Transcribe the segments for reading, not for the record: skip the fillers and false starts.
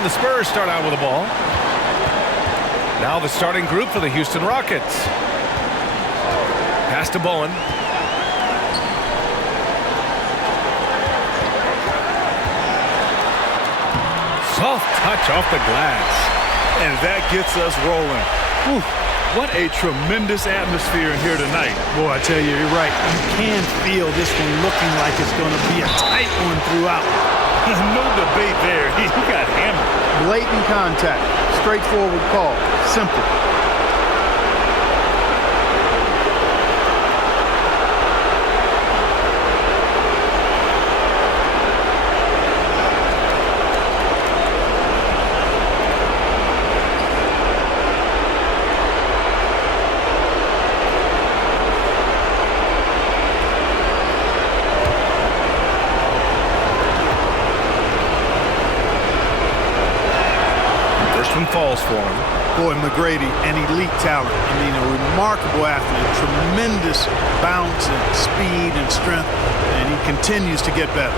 And the Spurs start out with the ball. Now the starting group for the Houston Rockets. Pass to Bowen. Soft touch off the glass. And that gets us rolling. Whew, what a tremendous atmosphere in here tonight. Boy, I tell you, you're right. You can feel this one looking like it's going to be a tight one throughout. No debate there. He got hammered. Blatant contact. Straightforward call. Simple. Falls for him. Boy, McGrady, an elite talent. I mean, a remarkable athlete. Tremendous bounce and speed and strength, and he continues to get better.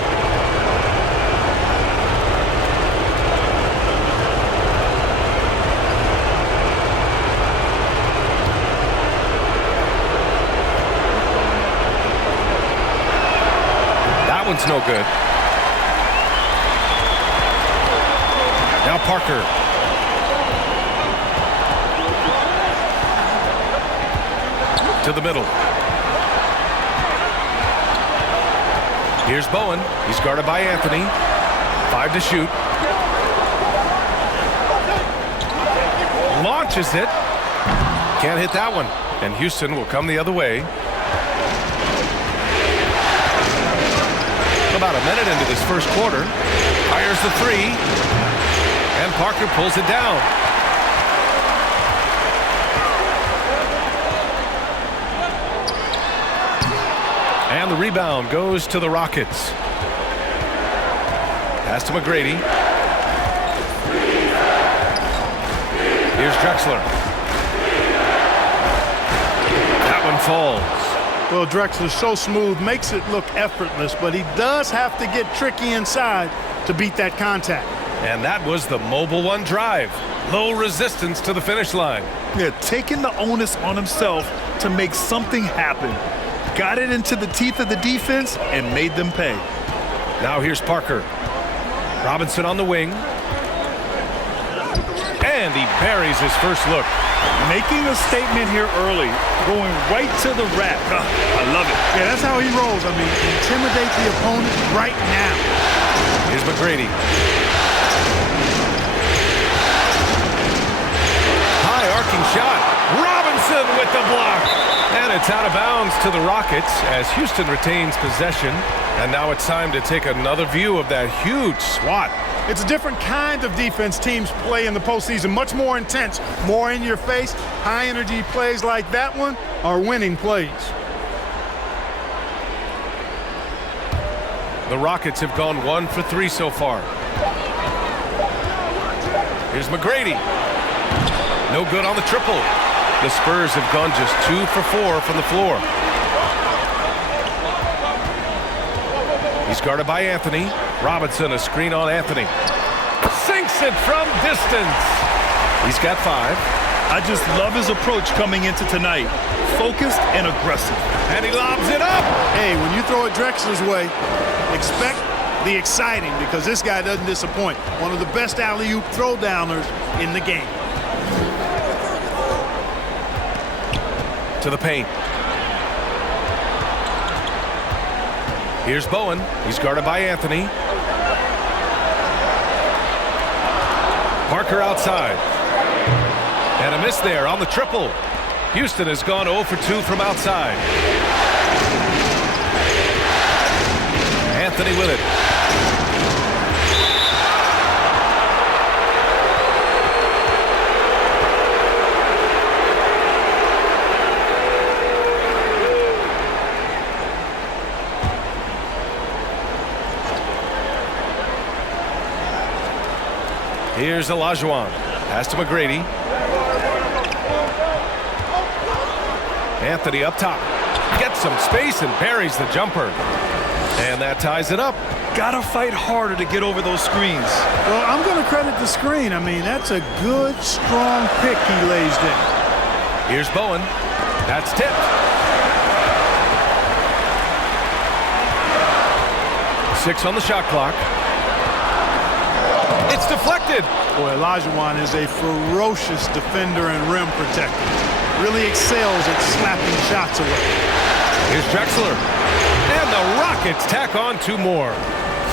That one's no good. Now Parker. To the middle. Here's Bowen. He's guarded by Anthony. 5 to shoot. Launches it. Can't hit that one. And Houston will come the other way. About a minute into this first quarter. Fires the three. And Parker pulls it down. And the rebound goes to the Rockets. Pass to McGrady. Here's Drexler. That one falls. Well, Drexler's so smooth, makes it look effortless, but he does have to get tricky inside to beat that contact. And that was the Mobile One drive. Low resistance to the finish line. Yeah, taking the onus on himself to make something happen. Got it into the teeth of the defense and made them pay. Now here's Parker. Robinson on the wing. And he buries his first look. Making a statement here early. Going right to the rack. I love it. Yeah, that's how he rolls. I mean, intimidate the opponent right now. Here's McGrady. High arcing shot. Robinson with the block. And it's out of bounds to the Rockets as Houston retains possession. And now it's time to take another view of that huge swat. It's a different kind of defense teams play in the postseason. Much more intense, more in your face. High energy plays like that one are winning plays. The Rockets have gone 1 for 3 so far. Here's McGrady. No good on the triple. The Spurs have gone just 2 for 4 from the floor. He's guarded by Anthony. Robinson, a screen on Anthony. Sinks it from distance. He's got 5. I just love his approach coming into tonight. Focused and aggressive. And he lobs it up. Hey, when you throw it Drexler's way, expect the exciting because this guy doesn't disappoint. One of the best alley-oop throw-downers in the game. To the paint. Here's Bowen. He's guarded by Anthony. Parker outside. And a miss there on the triple. Houston has gone 0 for 2 from outside. Anthony with it. Here's Olajuwon. Pass to McGrady. Anthony up top. Gets some space and buries the jumper. And that ties it up. Gotta fight harder to get over those screens. Well, I'm going to credit the screen. I mean, that's a good, strong pick he lays there. Here's Bowen. That's tipped. 6 on the shot clock. It's deflected. Boy, Olajuwon is a ferocious defender and rim protector. Really excels at slapping shots away. Here's Drexler. And the Rockets tack on 2 more.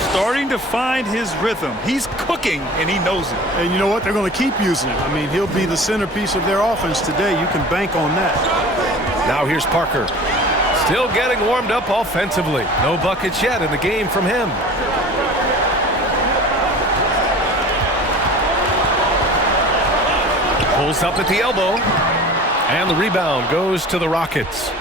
Starting to find his rhythm. He's cooking, and he knows it. And you know what? They're going to keep using him. I mean, he'll be the centerpiece of their offense today. You can bank on that. Now here's Parker. Still getting warmed up offensively. No buckets yet in the game from him. Pulls up at the elbow. And the rebound goes to the Rockets.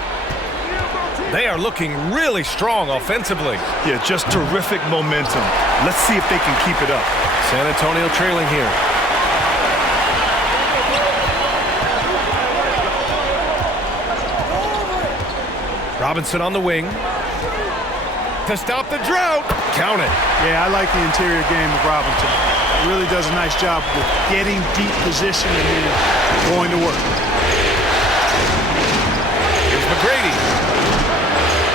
They are looking really strong offensively. Yeah, just terrific momentum. Let's see if they can keep it up. San Antonio trailing here. Robinson on the wing. To stop the drought. Count it. Yeah, I like the interior game of Robinson. Really does a nice job with getting deep position and then going to work. Here's McGrady.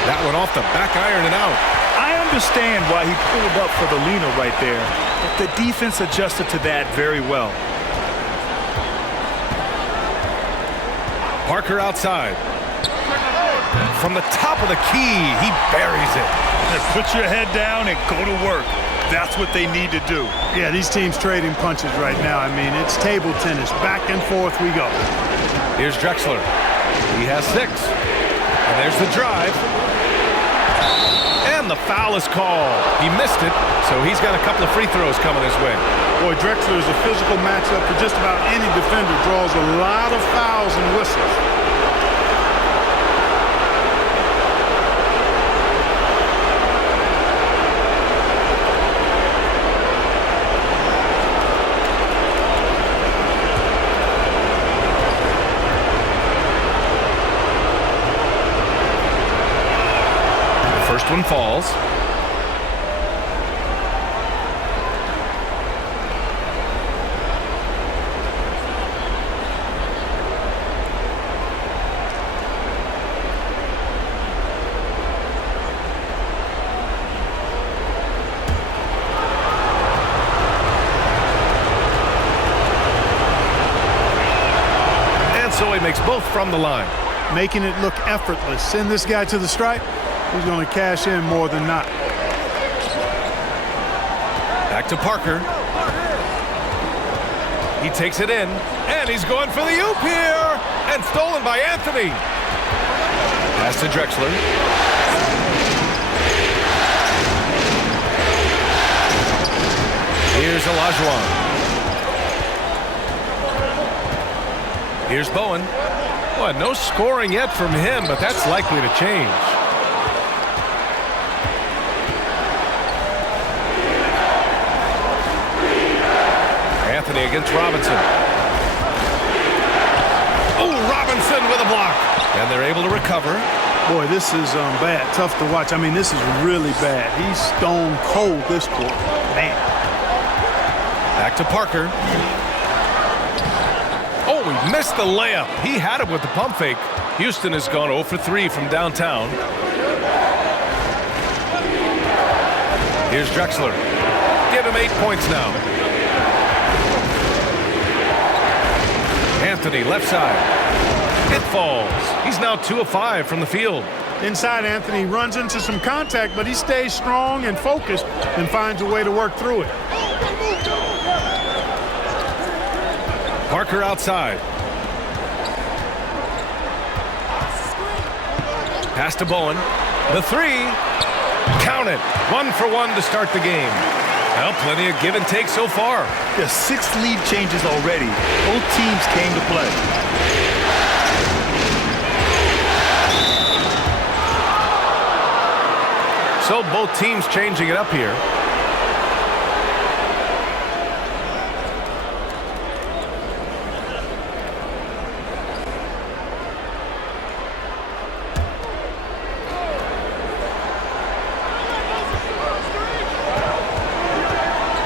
That one off the back iron and out. I understand why he pulled up for the leaner right there, but the defense adjusted to that very well. Parker outside. From the top of the key, he buries it. Put your head down and go to work. That's what they need to do. Yeah, these teams trading punches right now. I mean, it's table tennis. Back and forth we go. Here's Drexler. He has 6. And there's the drive. And the foul is called. He missed it, so he's got a couple of free throws coming his way. Boy, Drexler is a physical matchup for just about any defender. Draws a lot of fouls and whistles. First one falls. And so he makes both from the line. Making it look effortless. Send this guy to the stripe. He's going to cash in more than not. Back to Parker. He takes it in, and he's going for the oop here, and stolen by Anthony. Pass to Drexler. Here's Olajuwon. Here's Bowen. Boy, no scoring yet from him, but that's likely to change. Anthony against Robinson. Oh, Robinson with a block. And they're able to recover. Boy, this is bad. Tough to watch. I mean, this is really bad. He's stone cold this quarter. Man. Back to Parker. Oh, he missed the layup. He had it with the pump fake. Houston has gone 0 for 3 from downtown. Here's Drexler. Give him 8 points now. Anthony, left side. It falls. He's now 2 of 5 from the field. Inside, Anthony runs into some contact, but he stays strong and focused and finds a way to work through it. Parker outside. Pass to Bowen. The 3. Count it. 1 for 1 to start the game. Well, plenty of give and take so far. There's 6 lead changes already. Both teams came to play. So both teams changing it up here.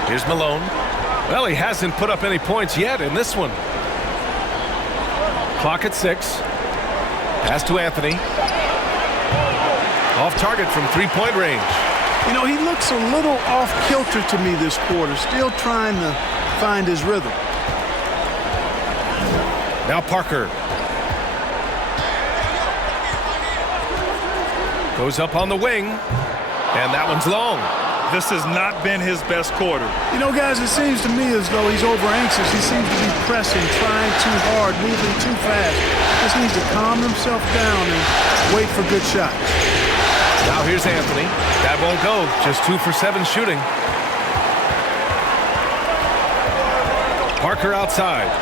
Here's Malone. Well, he hasn't put up any points yet in this one. Clock at 6. Pass to Anthony. Off target from three-point range. You know, he looks a little off kilter to me this quarter, still trying to find his rhythm. Now Parker. Goes up on the wing, and that one's long. This has not been his best quarter. You know, guys, it seems to me as though he's over-anxious. He seems to be pressing, trying too hard, moving too fast. Just needs to calm himself down and wait for good shots. Now here's Anthony. That won't go. Just 2 for 7 shooting. Parker outside.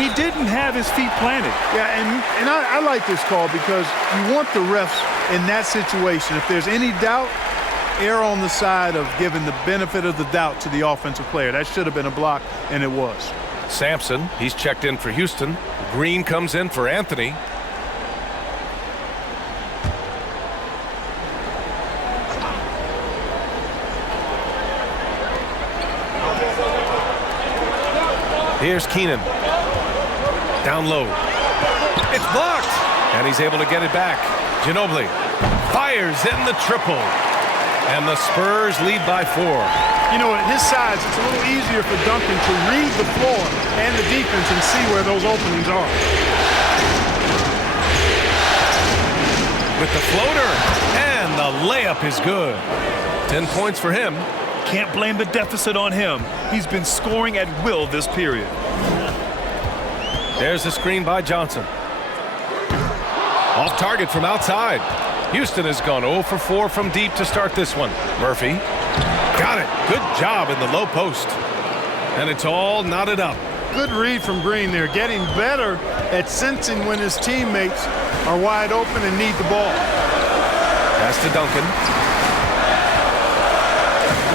He didn't have his feet planted. Yeah, and I like this call because you want the refs in that situation. If there's any doubt, err on the side of giving the benefit of the doubt to the offensive player. That should have been a block, and it was. Sampson, he's checked in for Houston. Green comes in for Anthony. Here's Keenan. Down low. It's blocked. And he's able to get it back. Ginobili fires in the triple. And the Spurs lead by 4. You know, at his size, it's a little easier for Duncan to read the floor and the defense and see where those openings are. With the floater. And the layup is good. 10 points for him. Can't blame the deficit on him. He's been scoring at will this period. There's the screen by Johnson. Off target from outside. Houston has gone 0 for 4 from deep to start this one. Murphy. Got it. Good job in the low post. And it's all knotted up. Good read from Green there. Getting better at sensing when his teammates are wide open and need the ball. Pass to Duncan.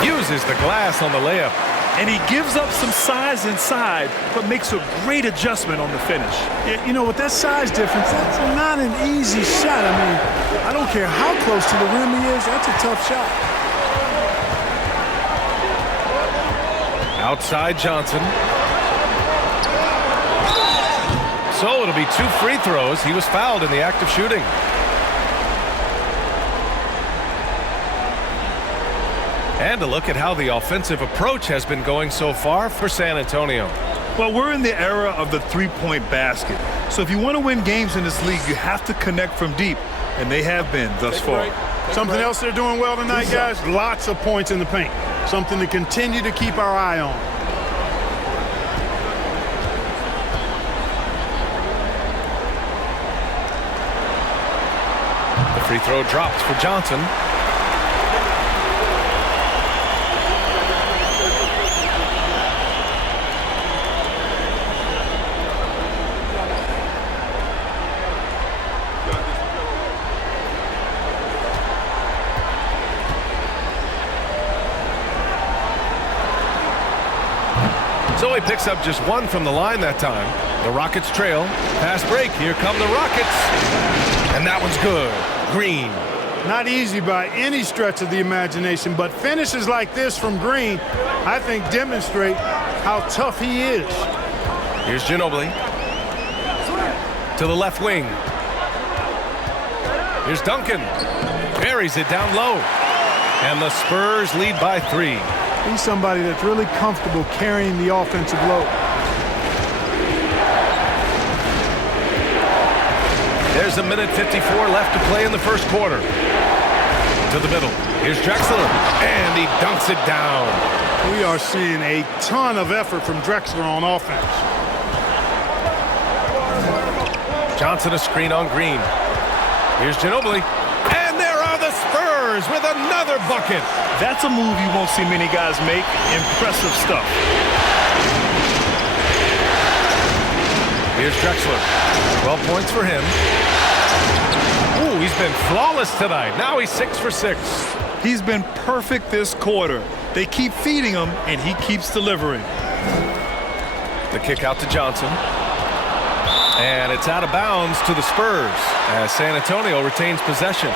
Uses the glass on the layup. And he gives up some size inside, but makes a great adjustment on the finish. Yeah, you know, with that size difference, that's not an easy shot. I mean, I don't care how close to the rim he is, that's a tough shot. Outside Johnson. So it'll be 2 free throws. He was fouled in the act of shooting. And a look at how the offensive approach has been going so far for San Antonio. Well, we're in the era of the three-point basket. So if you want to win games in this league, you have to connect from deep. And they have been thus far. Something else they're doing well tonight, guys? Lots of points in the paint. Something to continue to keep our eye on. The free throw drops for Johnson. So he picks up just 1 from the line that time. The Rockets trail. Fast break. Here come the Rockets. And that one's good. Green. Not easy by any stretch of the imagination, but finishes like this from Green, I think, demonstrate how tough he is. Here's Ginobili. To the left wing. Here's Duncan. Buries it down low. And the Spurs lead by 3. He's somebody that's really comfortable carrying the offensive load. There's a minute 54 left to play in the first quarter. To the middle. Here's Drexler. And he dunks it down. We are seeing a ton of effort from Drexler on offense. Johnson a screen on Green. Here's Ginobili. And there are the Spurs with another bucket. That's a move you won't see many guys make. Impressive stuff. Here's Drexler. 12 points for him. Ooh, he's been flawless tonight. Now he's 6 for 6. He's been perfect this quarter. They keep feeding him, and he keeps delivering. The kick out to Johnson. And it's out of bounds to the Spurs as San Antonio retains possession.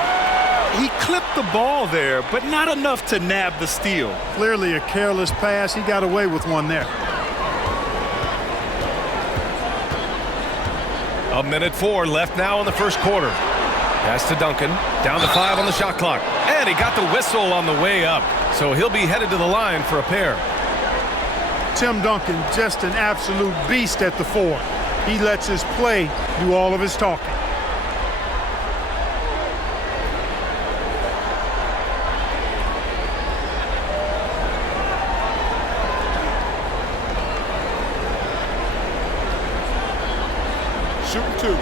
He clipped the ball there, but not enough to nab the steal. Clearly a careless pass. He got away with one there. A minute 4 left now in the first quarter. Pass to Duncan. Down to 5 on the shot clock. And he got the whistle on the way up. So he'll be headed to the line for a pair. Tim Duncan, just an absolute beast at the 4. He lets his play do all of his talking. Shooting 2.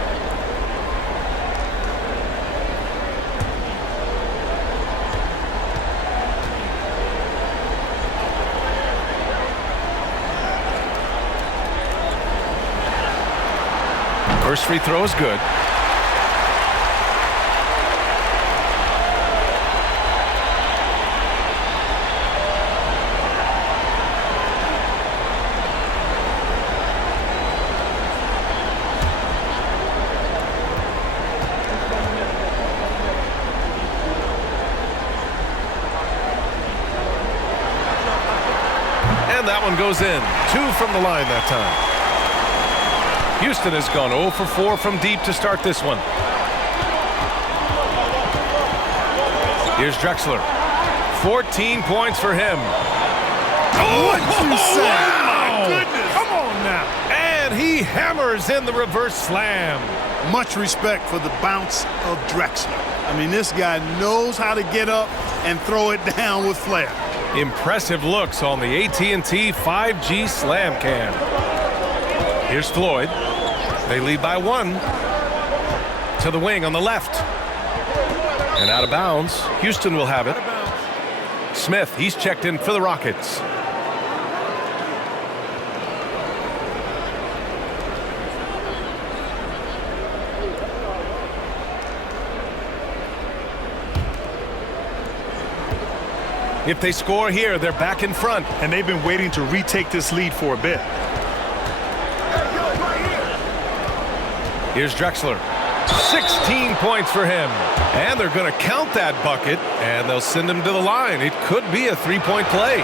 First free throw is good. And that one goes in. 2 from the line that time. Houston has gone 0 for 4 from deep to start this one. Here's Drexler. 14 points for him. What you say? Wow! My goodness. Come on now. And he hammers in the reverse slam. Much respect for the bounce of Drexler. I mean, this guy knows how to get up and throw it down with flair. Impressive looks on the AT&T 5G Slam Cam. Here's Floyd. They lead by 1 to the wing on the left. And out of bounds. Houston will have it. Smith, he's checked in for the Rockets. If they score here, they're back in front. And they've been waiting to retake this lead for a bit. Here's Drexler. 16 points for him. And they're going to count that bucket, and they'll send him to the line. It could be a 3-point play.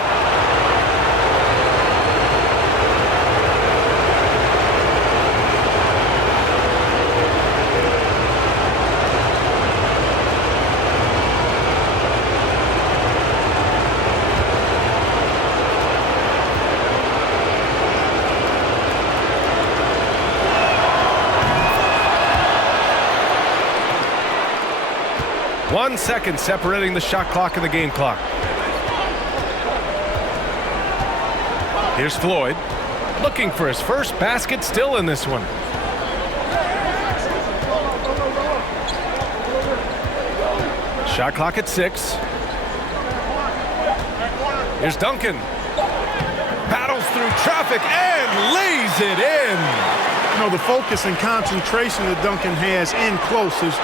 One second separating the shot clock and the game clock. Here's Floyd, looking for his first basket, still in this one. Shot clock at 6. Here's Duncan. Battles through traffic and lays it in. You know, the focus and concentration that Duncan has in close is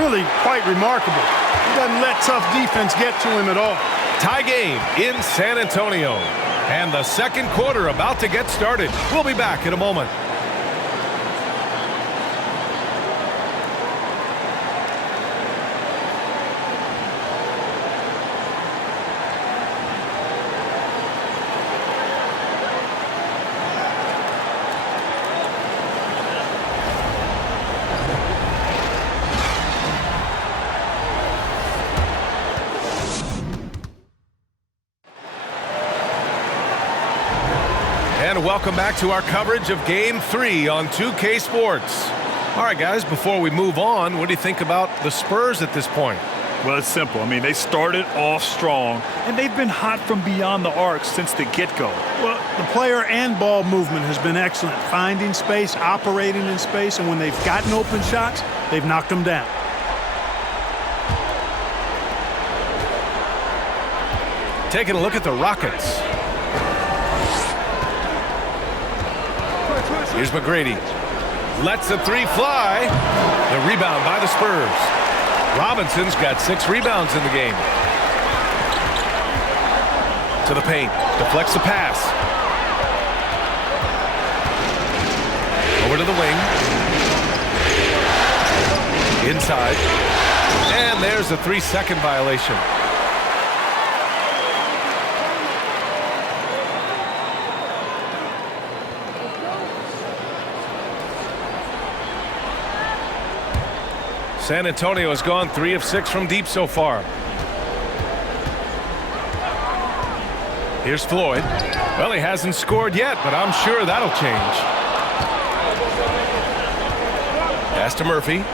really quite remarkable. He doesn't let tough defense get to him at all. Tie game in San Antonio. And the second quarter about to get started. We'll be back in a moment. And welcome back to our coverage of Game 3 on 2K Sports. All right, guys, before we move on, what do you think about the Spurs at this point? Well, it's simple. I mean, they started off strong, and they've been hot from beyond the arc since the get-go. Well, the player and ball movement has been excellent. Finding space, operating in space, and when they've gotten open shots, they've knocked them down. Taking a look at the Rockets. Here's McGrady. Lets the 3 fly. The rebound by the Spurs. Robinson's got 6 rebounds in the game. To the paint. Deflects the pass. Over to the wing. Inside. And there's a 3-second violation. San Antonio has gone 3 of 6 from deep so far. Here's Floyd. Well, he hasn't scored yet, but I'm sure that'll change. Pass to Murphy.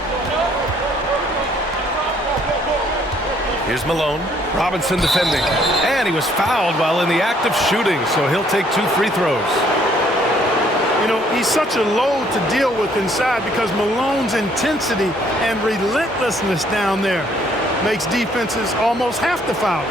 Here's Malone. Robinson defending. And he was fouled while in the act of shooting, so he'll take 2 free throws. You know, he's such a load to deal with inside because Malone's intensity and relentlessness down there makes defenses almost have to foul.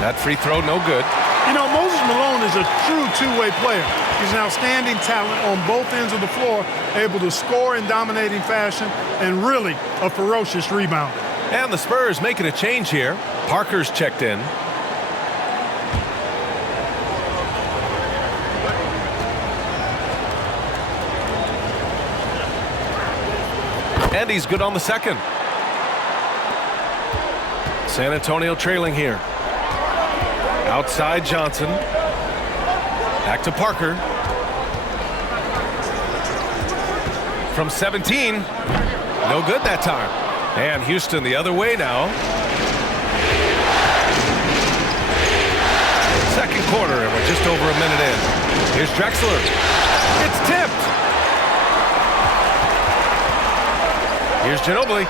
That free throw, no good. You know, Moses Malone is a true two-way player. He's an outstanding talent on both ends of the floor, able to score in dominating fashion, and really a ferocious rebounder. And the Spurs making a change here. Parker's checked in. And he's good on the second. San Antonio trailing here. Outside Johnson. Back to Parker. From 17. No good that time. And Houston the other way now. Second quarter, and we're just over a minute in. Here's Drexler. It's tipped. Here's Ginobili.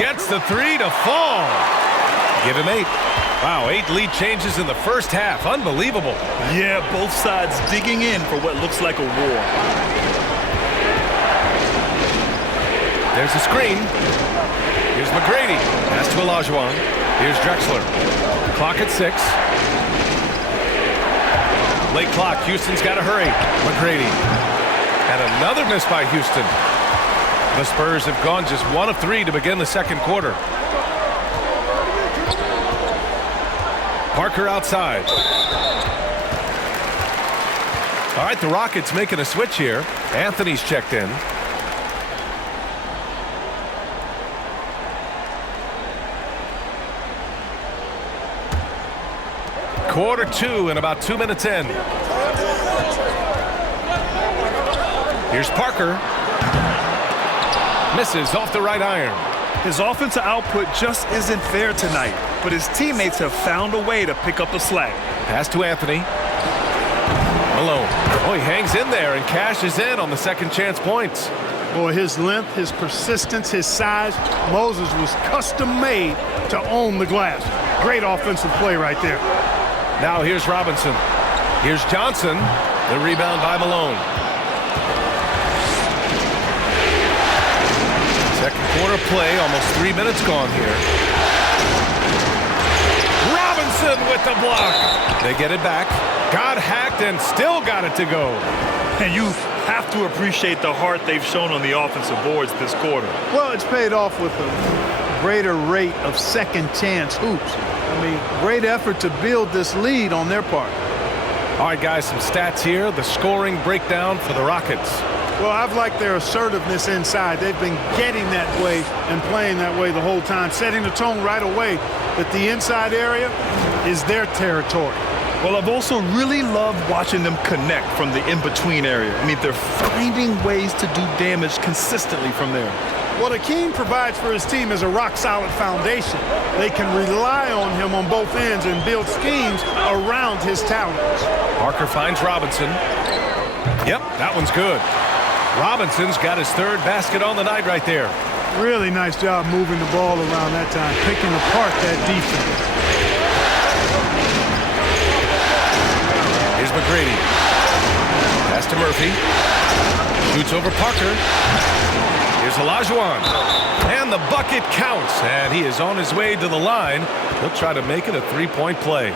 Gets the 3 to fall. Give him 8. Wow, 8 lead changes in the first half. Unbelievable. Yeah, both sides digging in for what looks like a war. There's a screen. Here's McGrady. Pass to Olajuwon. Here's Drexler. Clock at 6. Late clock. Houston's got to hurry. McGrady. And another miss by Houston. The Spurs have gone just 1 of 3 to begin the second quarter. Parker outside. All right, the Rockets making a switch here. Anthony's checked in. Quarter 2 and about 2 minutes in. Here's Parker. Misses off the right iron. His offensive output just isn't there tonight, but his teammates have found a way to pick up the slack. Pass to Anthony. Malone. Oh, he hangs in there and cashes in on the second chance points. Boy, his length, his persistence, his size. Moses was custom made to own the glass. Great offensive play right there. Now here's Robinson. Here's Johnson. The rebound by Malone. Second quarter play, almost 3 minutes gone here. Robinson with the block. They get it back. Got hacked and still got it to go. And you have to appreciate the heart they've shown on the offensive boards this quarter. Well, it's paid off with a greater rate of second chance hoops. I mean, great effort to build this lead on their part. All right, guys, some stats here. The scoring breakdown for the Rockets. Well, I've liked their assertiveness inside. They've been getting that way and playing that way the whole time, setting the tone right away that the inside area is their territory. Well, I've also really loved watching them connect from the in-between area. I mean, they're finding ways to do damage consistently from there. What Akeem provides for his team is a rock-solid foundation. They can rely on him on both ends and build schemes around his talents. Parker finds Robinson. Yep, that one's good. Robinson's got his third basket on the night right there. Really nice job moving the ball around that time, picking apart that defense. Here's McGrady. Pass to Murphy. Shoots over Parker. Here's Olajuwon. And the bucket counts. And he is on his way to the line. He'll try to make it a three-point play.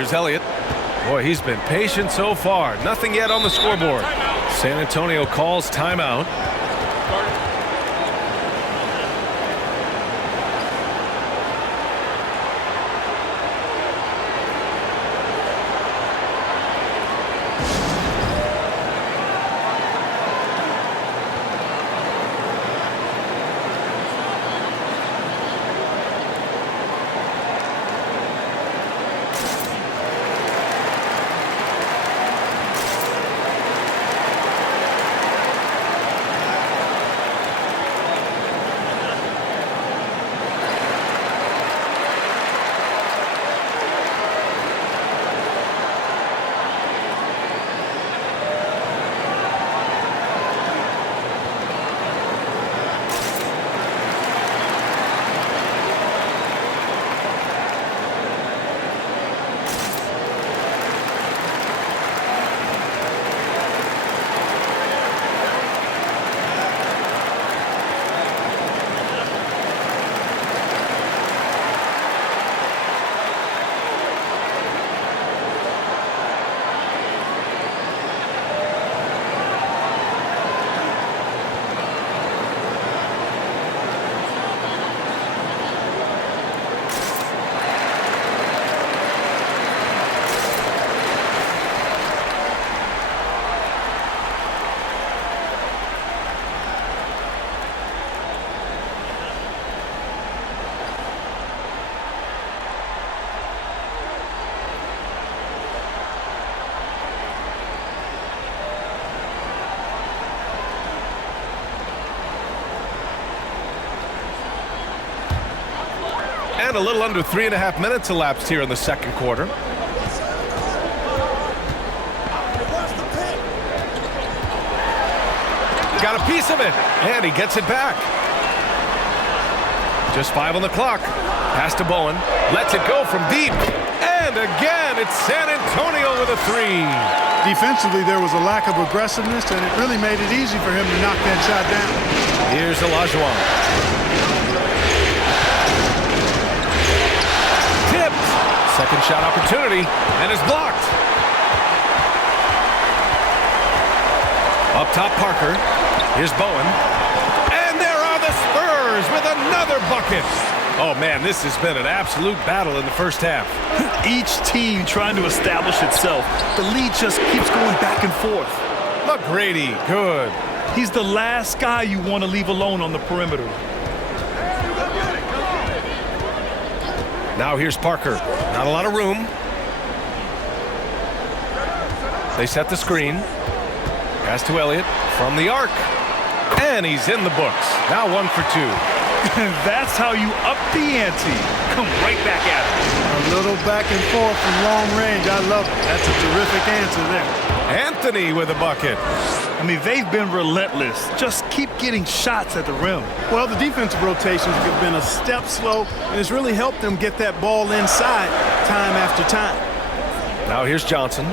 Here's Elliott. Boy, he's been patient so far. Nothing yet on the scoreboard. San Antonio calls timeout. And a little under 3.5 minutes elapsed here in the second quarter. Got a piece of it, and he gets it back. Just 5 on the clock. Pass to Bowen. Lets it go from deep. And again, it's San Antonio with a 3. Defensively, there was a lack of aggressiveness, and it really made it easy for him to knock that shot down. Here's Olajuwon. Second shot opportunity, and is blocked. Up top, Parker. Here's Bowen. And there are the Spurs with another bucket. Oh, man, this has been an absolute battle in the first half. Each team trying to establish itself. The lead just keeps going back and forth. McGrady, good. He's the last guy you want to leave alone on the perimeter. Now here's Parker. Not a lot of room. They set the screen. Pass to Elliott from the arc. And he's in the books. Now 1 for 2. That's how you up the ante. Come right back at it. A little back and forth from long range. I love it. That's a terrific answer there. Anthony with a bucket. I mean, they've been relentless. Just keep getting shots at the rim. Well, the defensive rotations have been a step slow, and it's really helped them get that ball inside time after time. Now here's Johnson.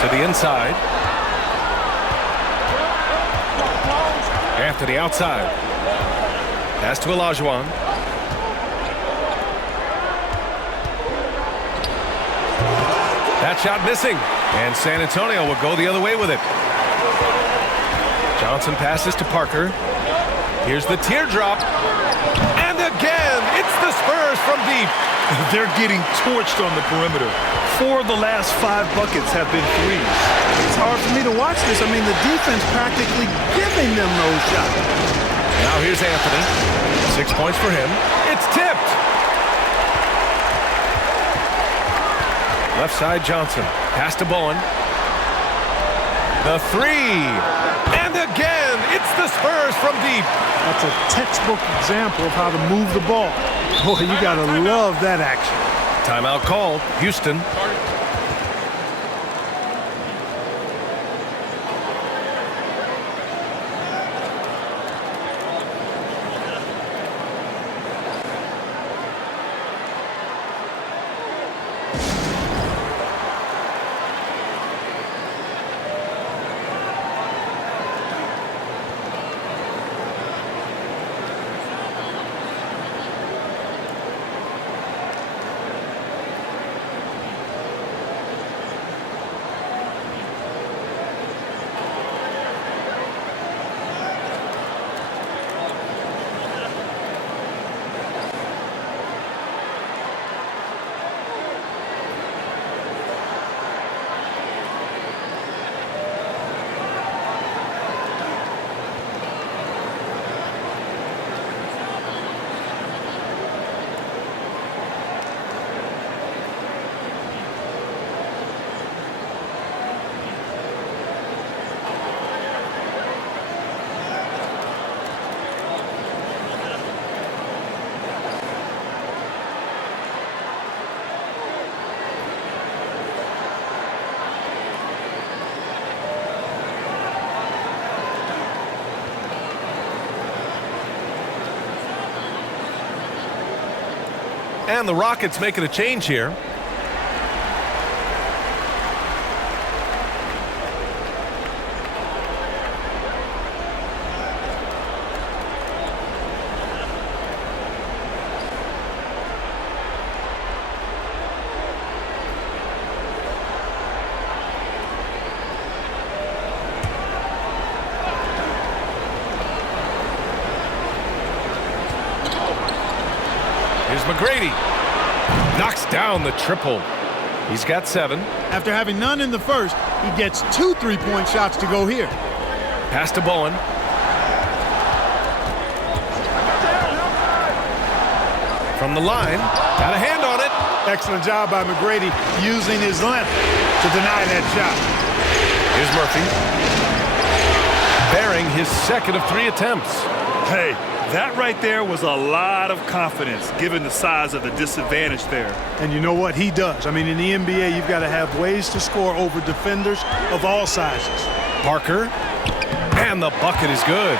To the inside. Anthony outside. Pass to Olajuwon. That shot missing. And San Antonio will go the other way with it. Johnson passes to Parker. Here's the teardrop. And again, it's the Spurs from deep. They're getting torched on the perimeter. 4 of the last 5 buckets have been threes. It's hard for me to watch this. I mean, the defense practically giving them those shots. Now here's Anthony. 6 points for him. It's tipped. Left side, Johnson. Pass to Bowen. The 3. And again, it's the Spurs from deep. That's a textbook example of how to move the ball. Boy, you got to love that action. Timeout called. Houston. And the Rockets making a change here. Here's McGrady. Knocks down the triple. He's got 7. After having none in the first, he gets 2 3-point shots to go here. Pass to Bowen. From the line. Got a hand on it. Excellent job by McGrady using his length to deny that shot. Here's Murphy. Bearing his second of 3 attempts. Hey, that right there was a lot of confidence, given the size of the disadvantage there. And you know what? He does. I mean, in the NBA, you've got to have ways to score over defenders of all sizes. Parker. And the bucket is good.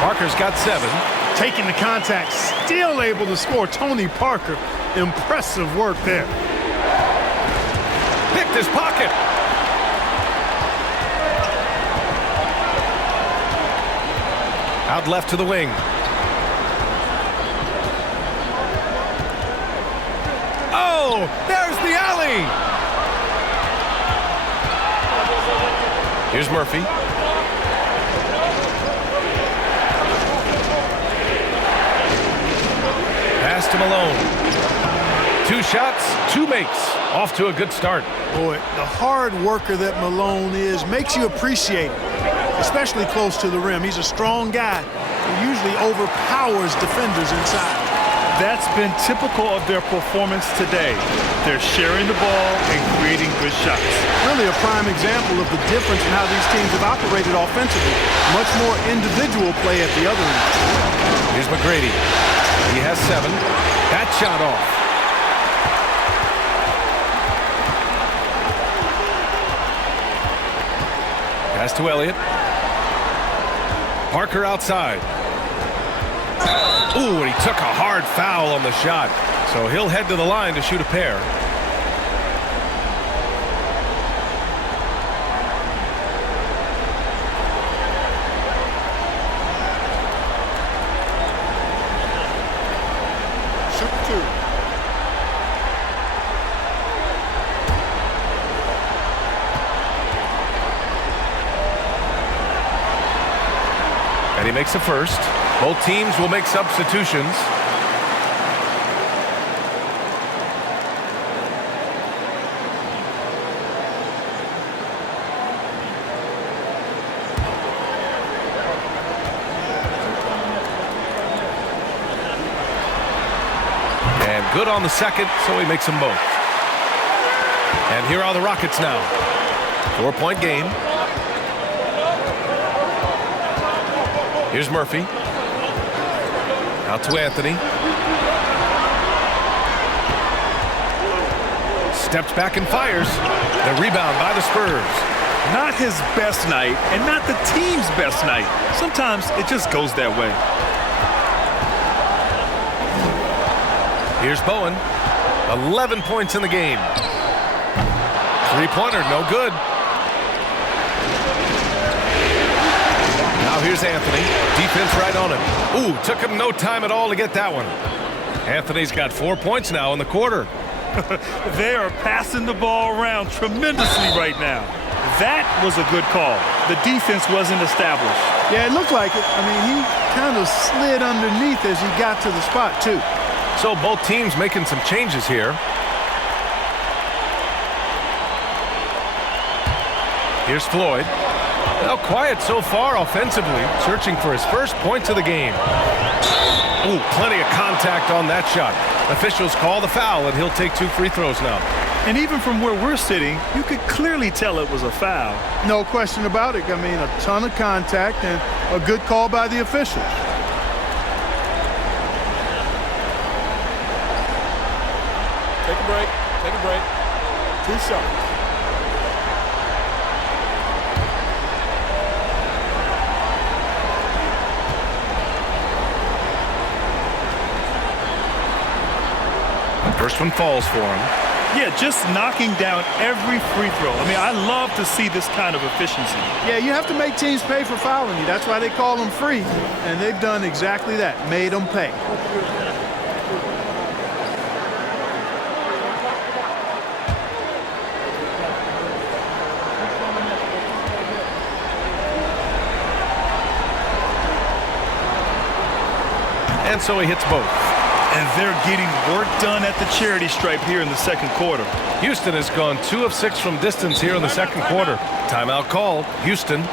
Parker's got 7. Taking the contact, still able to score. Tony Parker, impressive work there. Picked his pocket. Out left to the wing. Oh, there's the alley. Here's Murphy. Pass to Malone. 2 shots, 2 makes. Off to a good start. Boy, the hard worker that Malone is makes you appreciate it, especially close to the rim. He's a strong guy who usually overpowers defenders inside. That's been typical of their performance today. They're sharing the ball and creating good shots. Really a prime example of the difference in how these teams have operated offensively. Much more individual play at the other end. Here's McGrady. He has 7. That shot off. Pass to Elliott. Parker outside. Ooh, and he took a hard foul on the shot. So he'll head to the line to shoot a pair. Shoot 2. And he makes the first. Both teams will make substitutions. And good on the second, so he makes them both. And here are the Rockets now. 4-point game. Here's Murphy. Out to Anthony. Steps back and fires. The rebound by the Spurs. Not his best night and not the team's best night. Sometimes it just goes that way. Here's Bowen. 11 points in the game. 3-pointer, no good. Now here's Anthony. Defense right on him. Ooh, took him no time at all to get that one. Anthony's got 4 points now in the quarter. They are passing the ball around tremendously right now. That was a good call. The defense wasn't established. Yeah, it looked like it. I mean, he kind of slid underneath as he got to the spot, too. So both teams making some changes here. Here's Floyd. Well, quiet so far offensively, searching for his first points of the game. Ooh, plenty of contact on that shot. Officials call the foul, and he'll take 2 free throws now. And even from where we're sitting, you could clearly tell it was a foul. No question about it. I mean, a ton of contact and a good call by the officials. Take a break. Take a break. 2 shots. First one falls for him. Yeah, just knocking down every free throw. I mean, I love to see this kind of efficiency. Yeah, you have to make teams pay for fouling you. That's why they call them free. And they've done exactly that, made them pay. And so he hits both. And they're getting work done at the charity stripe here in the second quarter. Houston has gone 2 of 6 from distance here in the second quarter. Timeout called. Houston.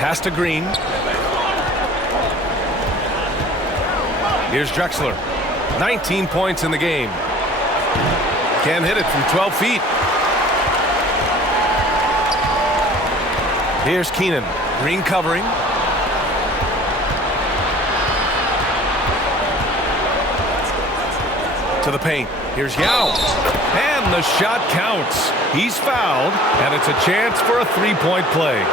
Pass to Green. Here's Drexler. 19 points in the game. Can't hit it from 12 feet. Here's Keenan. Green covering. To the paint. Here's Yao. And the shot counts. He's fouled, and it's a chance for a three-point play.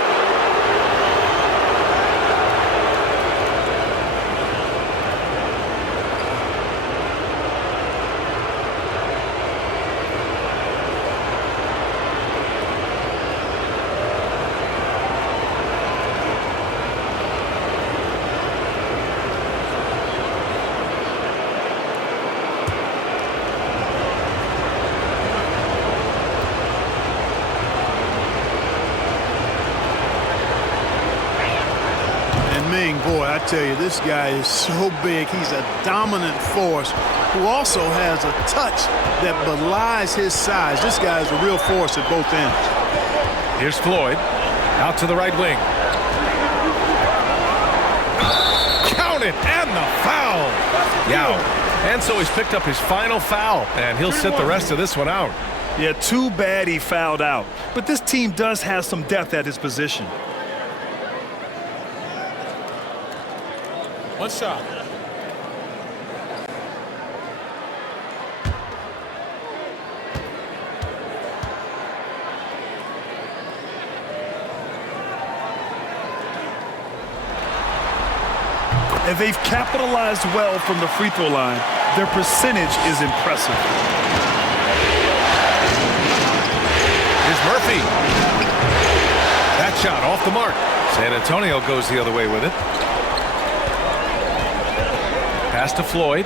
Boy, I tell you, this guy is so big. He's a dominant force who also has a touch that belies his size. This guy is a real force at both ends. Here's Floyd. Out to the right wing. Count it, and the foul. Yao. And so he's picked up his final foul, and he'll sit the rest of this one out. Yeah, too bad he fouled out. But this team does have some depth at his position. One shot. And they've capitalized well from the free throw line. Their percentage is impressive. Here's Murphy. That shot off the mark. San Antonio goes the other way with it. Pass to Floyd.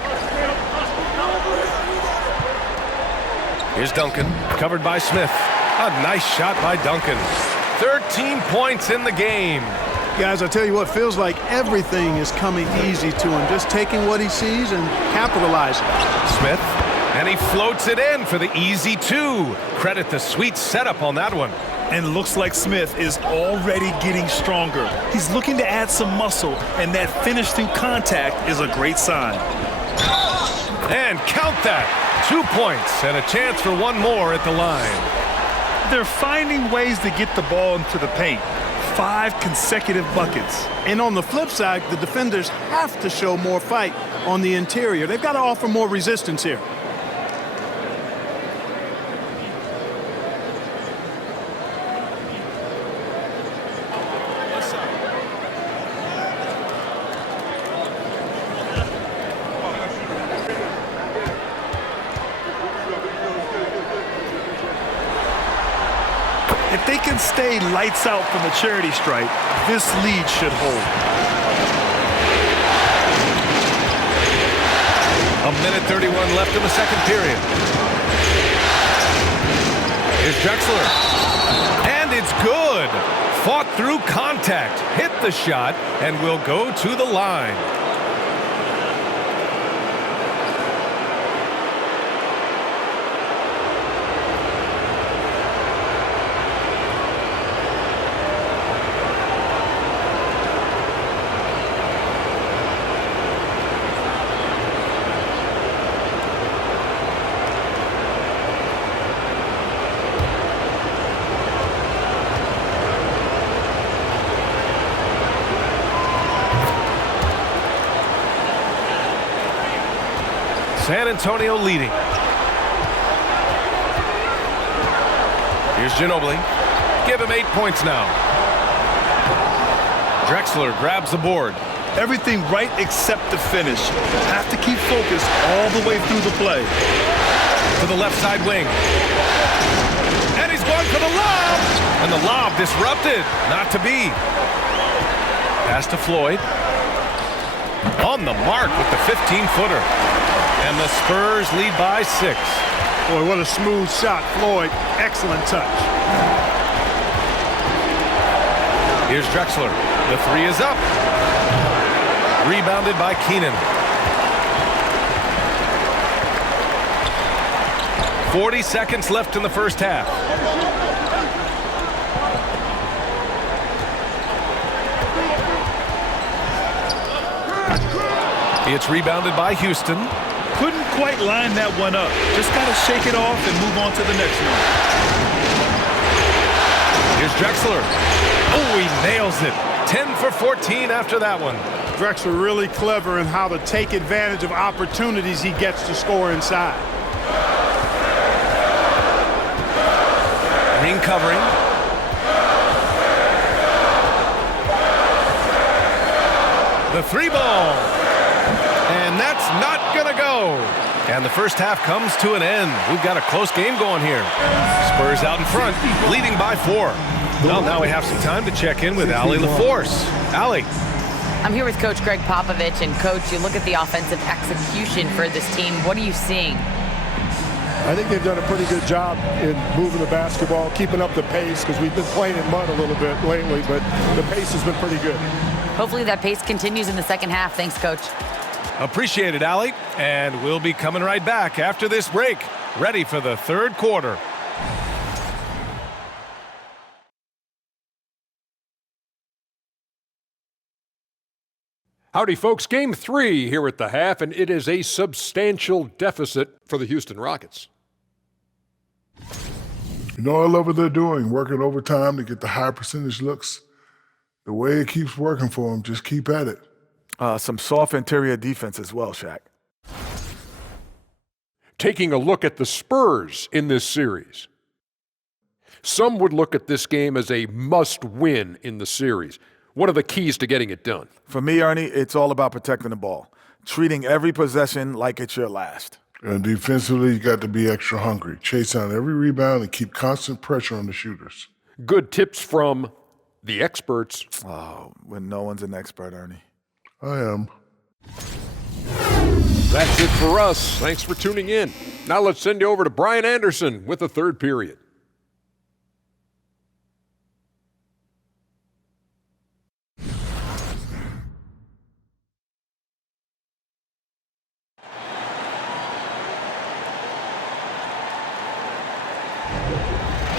Here's Duncan, covered by Smith. A nice shot by Duncan. 13 points in the game. Guys, I tell you what, feels like everything is coming easy to him. Just taking what he sees and capitalizing. Smith, and he floats it in for the easy 2. Credit the sweet setup on that one. And looks like Smith is already getting stronger. He's looking to add some muscle, and that finish through contact is a great sign. And count that. 2 points and a chance for one more at the line. They're finding ways to get the ball into the paint. 5 consecutive buckets. And on the flip side, the defenders have to show more fight on the interior. They've got to offer more resistance here. If they can stay lights out from the charity stripe, this lead should hold. A minute 31 left in the second period. Here's Drexler. And it's good. Fought through contact, hit the shot, and will go to the line. San Antonio leading. Here's Ginobili. Give him 8 points now. Drexler grabs the board. Everything right except the finish. Have to keep focused all the way through the play. To the left side wing. And he's going for the lob. And the lob disrupted. Not to be. Pass to Floyd. On the mark with the 15-footer. And the Spurs lead by 6. Boy, what a smooth shot, Floyd. Excellent touch. Here's Drexler. The 3 is up. Rebounded by Keenan. 40 seconds left in the first half. It's rebounded by Houston. Couldn't quite line that one up. Just got to shake it off and move on to the next one. Here's Drexler. Oh, he nails it. 10 for 14 after that one. Drexler really clever in how to take advantage of opportunities he gets to score inside. Green covering. The 3 ball. And that's not going to go. And the first half comes to an end. We've got a close game going here. Spurs out in front, leading by 4. Well, now we have some time to check in with Allie LaForce. Allie. I'm here with Coach Greg Popovich. And, Coach, you look at the offensive execution for this team. What are you seeing? I think they've done a pretty good job in moving the basketball, keeping up the pace, because we've been playing in mud a little bit lately, but the pace has been pretty good. Hopefully that pace continues in the second half. Thanks, Coach. Appreciate it, Allie. And we'll be coming right back after this break, ready for the third quarter. Howdy, folks. Game 3 here at the half, and it is a substantial deficit for the Houston Rockets. You know, I love what they're doing, working overtime to get the high percentage looks. The way it keeps working for them, just keep at it. Some soft interior defense as well, Shaq. Taking a look at the Spurs in this series. Some would look at this game as a must-win in the series. What are the keys to getting it done? For me, Ernie, it's all about protecting the ball, treating every possession like it's your last. And defensively, you got to be extra hungry. Chase down every rebound and keep constant pressure on the shooters. Good tips from the experts. Oh, when no one's an expert, Ernie. I am. That's it for us. Thanks for tuning in. Now let's send you over to Brian Anderson with the third period.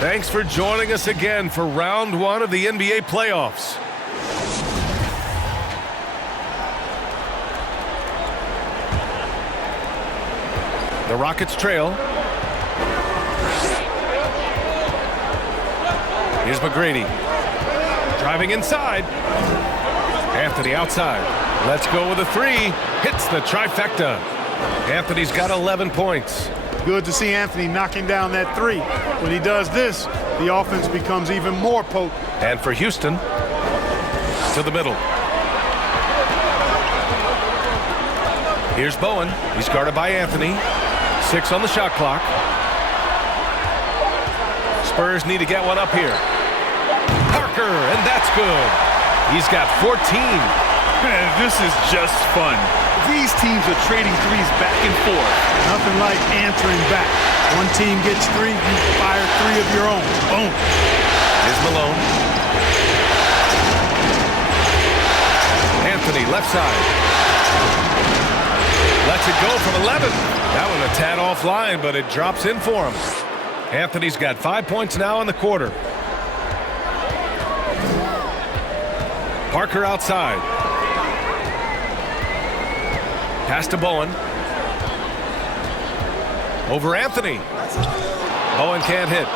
Thanks for joining us again for round one of the NBA playoffs. The Rockets trail. Here's McGrady. Driving inside. Anthony outside. Let's go with a three. Hits the trifecta. Anthony's got 11 points. Good to see Anthony knocking down that three. When he does this, the offense becomes even more potent. And for Houston, to the middle. Here's Bowen. He's guarded by Anthony. 6 on the shot clock. Spurs need to get one up here. Parker, and that's good. He's got 14. Man, this is just fun. These teams are trading threes back and forth. Nothing like answering back. One team gets three, you fire three of your own. Boom. Here's Malone. Anthony, left side. Lets it go from 11. That one a tad offline, but it drops in for him. Anthony's got 5 points now in the quarter. Parker outside. Pass to Bowen. Over Anthony. Bowen can't hit.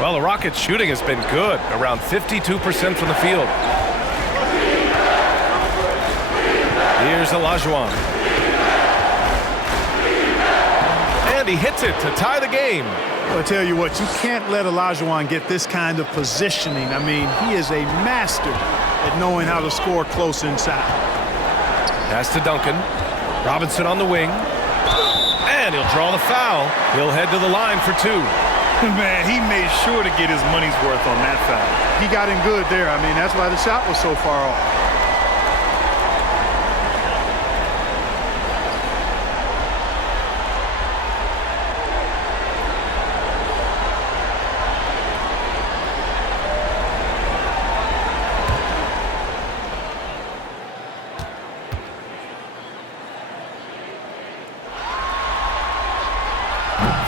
Well, the Rockets' shooting has been good, around 52% from the field. Here's Olajuwon. And he hits it to tie the game. I'll tell you what, you can't let Olajuwon get this kind of positioning. I mean, he is a master at knowing how to score close inside. Pass to Duncan. Robinson on the wing. And he'll draw the foul. He'll head to the line for 2. Man, he made sure to get his money's worth on that foul. He got in good there. I mean, that's why the shot was so far off.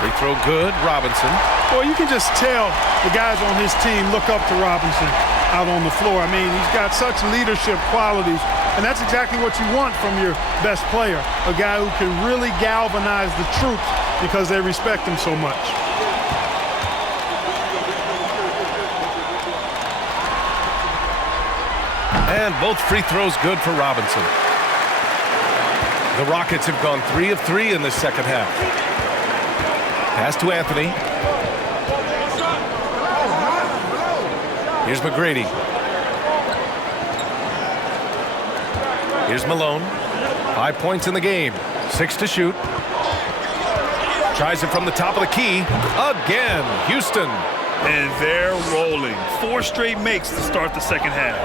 Free throw good. Robinson. Well, you can just tell the guys on his team look up to Robinson out on the floor. I mean, he's got such leadership qualities, and that's exactly what you want from your best player, a guy who can really galvanize the troops because they respect him so much. And both free throws good for Robinson. The Rockets have gone 3 of 3 in the second half. Pass to Anthony. Here's McGrady. Here's Malone. 5 points in the game. 6 to shoot. Tries it from the top of the key. Again, Houston. And they're rolling. 4 straight makes to start the second half.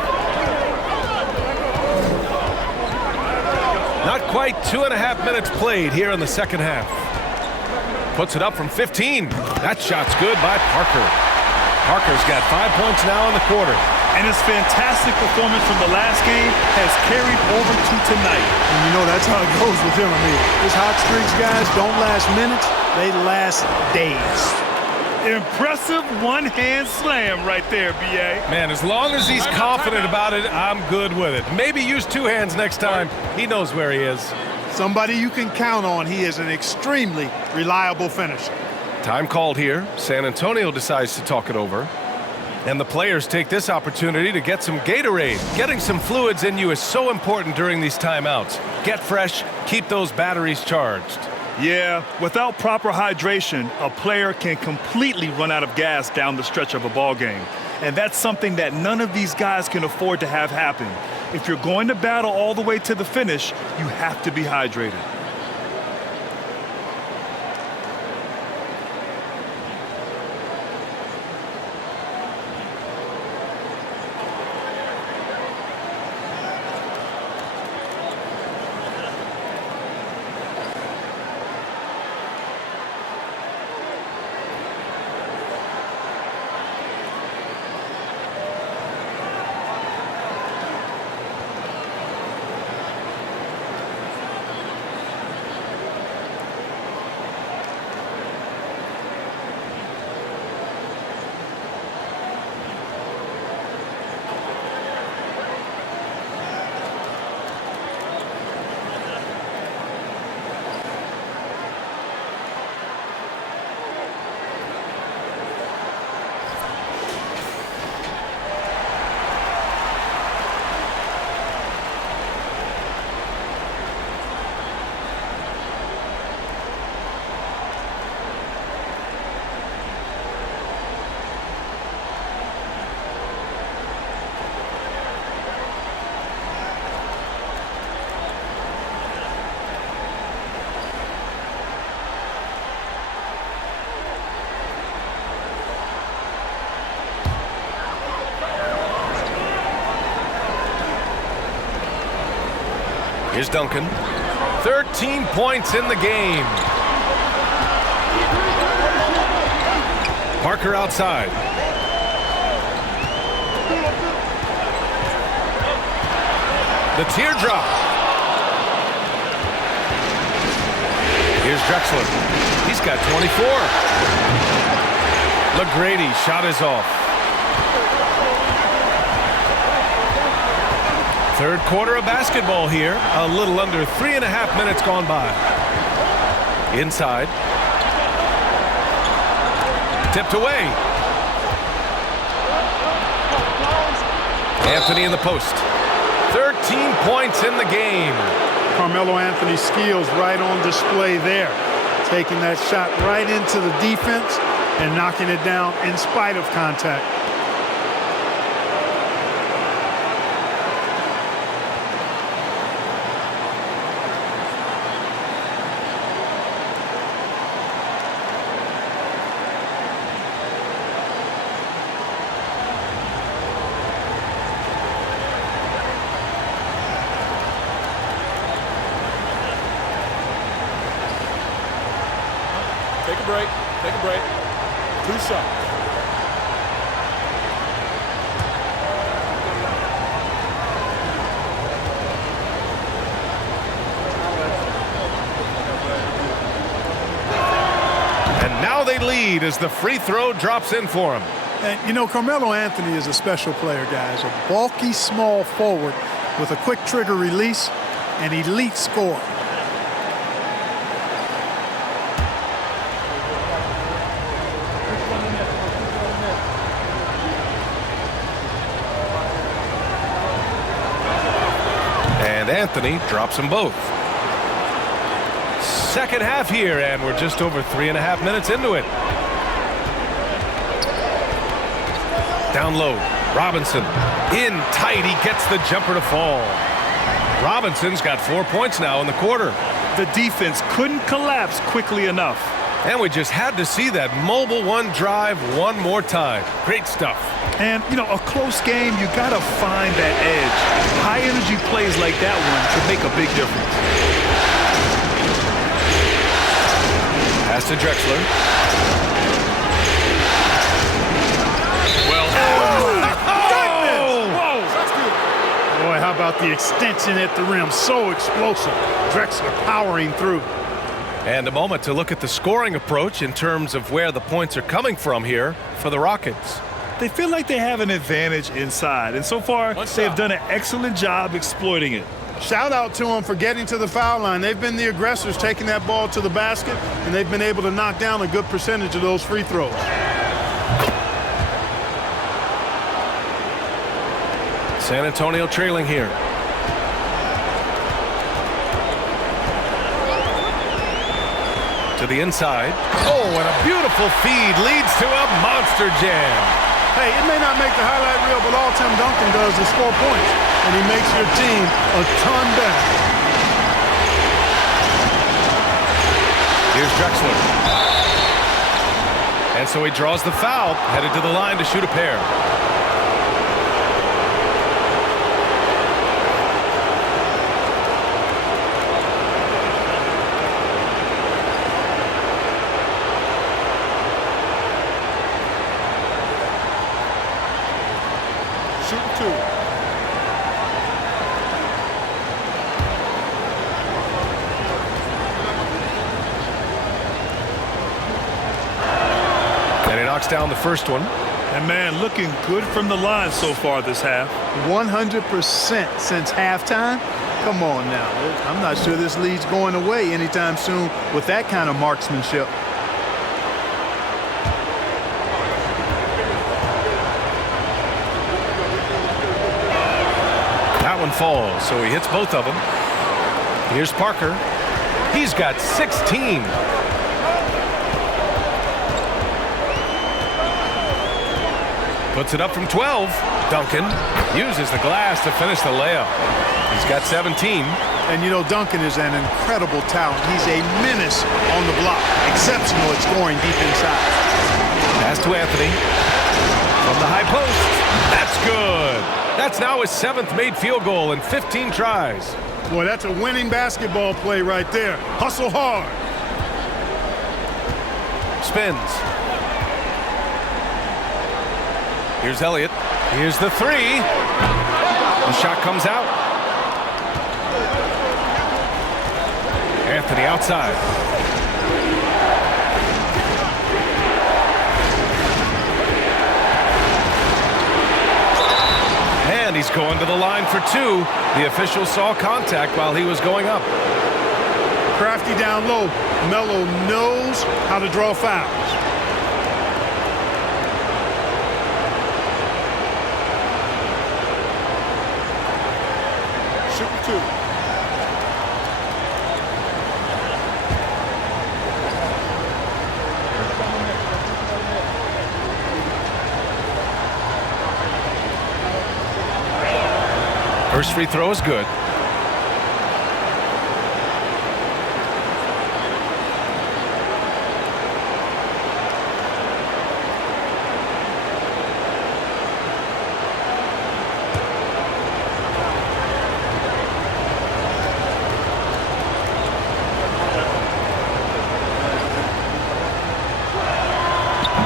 Not quite 2.5 minutes played here in the second half. Puts it up from 15. That shot's good by Parker. Parker's got 5 points now in the quarter. And his fantastic performance from the last game has carried over to tonight. And you know, that's how it goes with him. I mean, his hot streaks, guys, don't last minutes. They last days. Impressive one-hand slam right there, B.A. Man, as long as he's confident about it, I'm good with it. Maybe use 2 hands next time. He knows where he is. Somebody you can count on. He is an extremely reliable finisher. Time called here. San Antonio decides to talk it over. And the players take this opportunity to get some Gatorade. Getting some fluids in you is so important during these timeouts. Get fresh, keep those batteries charged. Yeah, without proper hydration, a player can completely run out of gas down the stretch of a ball game. And that's something that none of these guys can afford to have happen. If you're going to battle all the way to the finish, you have to be hydrated. Here's Duncan. 13 points in the game. Parker outside. The teardrop. Here's Drexler. He's got 24. LaGrady shot is off. Third quarter of basketball here. A little under 3.5 minutes gone by. Inside. Tipped away. Anthony in the post. 13 points in the game. Carmelo Anthony's skills right on display there. Taking that shot right into the defense and knocking it down in spite of contact. Take a break. Take a break. 2 shots. And now they lead as the free throw drops in for him. And, you know, Carmelo Anthony is a special player, guys. A bulky, small forward with a quick trigger release and elite score. And Anthony drops them both. Second half here, and we're just over 3.5 minutes into it. Down low, Robinson in tight. He gets the jumper to fall. Robinson's got 4 points now in the quarter. The defense couldn't collapse quickly enough. And we just had to see that mobile one drive one more time. Great stuff. And, you know, a close game, you got to find that edge. High-energy plays like that one could make a big difference. Pass to Drexler. Well, Boy, how about the extension at the rim? So explosive. Drexler powering through. and a moment to look at the scoring approach in terms of where the points are coming from here for the Rockets. They feel like they have an advantage inside, and so far they have done an excellent job exploiting it. Shout out to them for getting to the foul line. They've been the aggressors, taking that ball to the basket, and they've been able to knock down a good percentage of those free throws. San Antonio trailing here. To the inside. Oh, and a beautiful feed leads to a monster jam. Hey, it may not make the highlight reel, but all Tim Duncan does is score points, and he makes your team a ton better. Here's Drexler. And so he draws the foul, headed to the line to shoot a pair. Knocks down the first one. And man, looking good from the line so far this half. 100% since halftime. Come on now. I'm not sure this lead's going away anytime soon with that kind of marksmanship. That one falls, so he hits both of them. Here's Parker. He's got 16. Puts it up from 12. Duncan uses the glass to finish the layup. He's got 17. And you know, Duncan is an incredible talent. He's a menace on the block. Exceptional at scoring deep inside. Pass to Anthony. From the high post. That's good. That's now his 7th made field goal in 15 tries. Boy, that's a winning basketball play right there. Hustle hard. Spins. Here's Elliott. Here's the three. The shot comes out. Anthony outside. And he's going to the line for two. The official saw contact while he was going up. Crafty down low. Melo knows how to draw fouls. Shooting two. First free throw is good.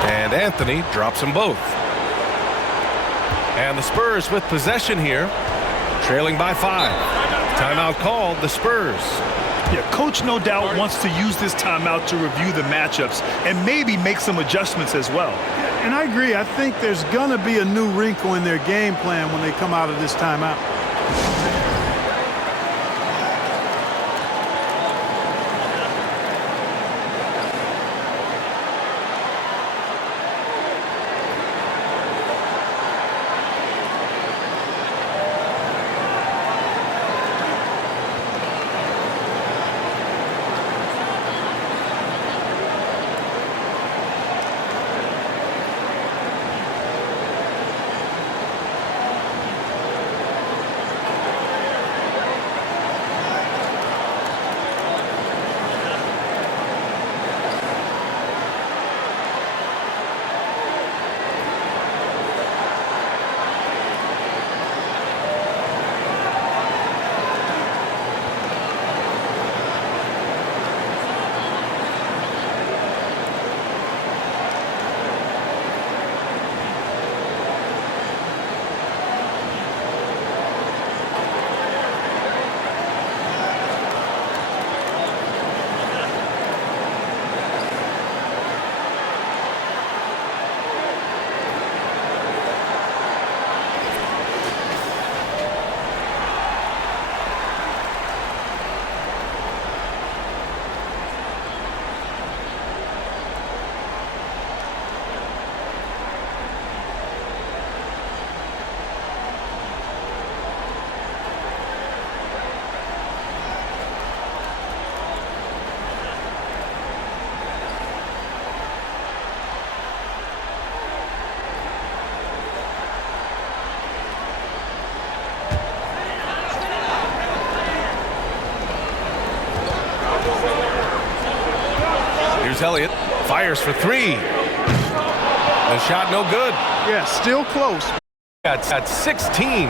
And Anthony drops them both. And the Spurs with possession here, trailing by 5. Timeout called, the Spurs. Yeah, coach no doubt wants to use this timeout to review the matchups and maybe make some adjustments as well. And I agree. I think there's going to be a new wrinkle in their game plan when they come out of this timeout. Here's Elliott, fires for 3. The shot no good. Yeah, still close. At 16.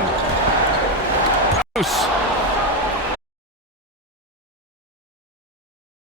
Bruce